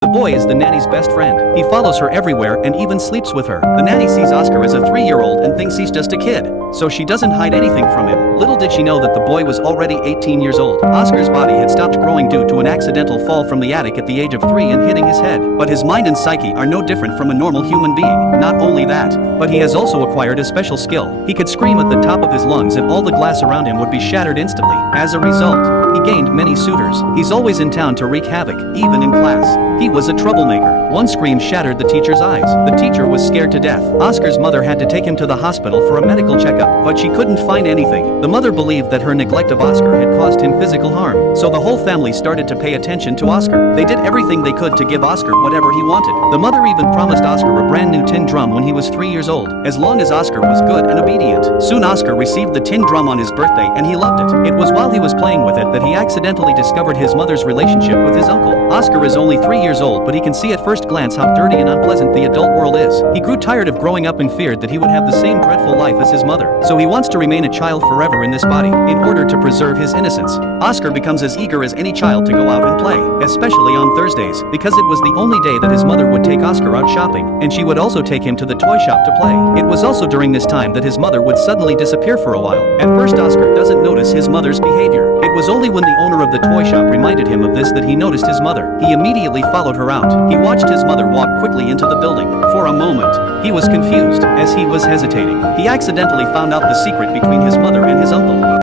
The boy is the nanny's best friend. He follows her everywhere and even sleeps with her. The nanny sees Oscar as a 3-year-old and thinks he's just a kid, so she doesn't hide anything from him. Little did she know that the boy was already 18 years old. Oscar's body had stopped growing due to an accidental fall from the attic at the age of 3 and hitting his head. But his mind and psyche are no different from a normal human being. Not only that, but he has also acquired a special skill. He could scream at the top of his lungs and all the glass around him would be shattered instantly. As a result, he gained many suitors. He's always in town to wreak havoc, even in class. He was a troublemaker. One scream shattered the teacher's eyes. The teacher was scared to death. Oscar's mother had to take him to the hospital for a medical checkup, but she couldn't find anything. The mother believed that her neglect of Oscar had caused him physical harm, so the whole family started to pay attention to Oscar. They did everything they could to give Oscar whatever he wanted. The mother even promised Oscar a brand new tin drum when he was 3 years old, as long as Oscar was good and obedient. Soon Oscar received the tin drum on his birthday and he loved it. It was while he was playing with it that he accidentally discovered his mother's relationship with his uncle. Oscar is only 3 years old, but he can see at first glance how dirty and unpleasant the adult world is. He grew tired of growing up and feared that he would have the same dreadful life as his mother, so he wants to remain a child forever in this body, in order to preserve his innocence. Oscar becomes as eager as any child to go out and play, especially on Thursdays, because it was the only day that his mother would take Oscar out shopping, and she would also take him to the toy shop to play. It was also during this time that his mother would suddenly disappear for a while. At first Oscar doesn't notice his mother's behavior. It was only when the owner of the toy shop reminded him of this that he noticed his mother. He immediately followed her out. He watched his mother walk quickly into the building. For a moment, he was confused. As he was hesitating, he accidentally found out the secret between his mother and his uncle.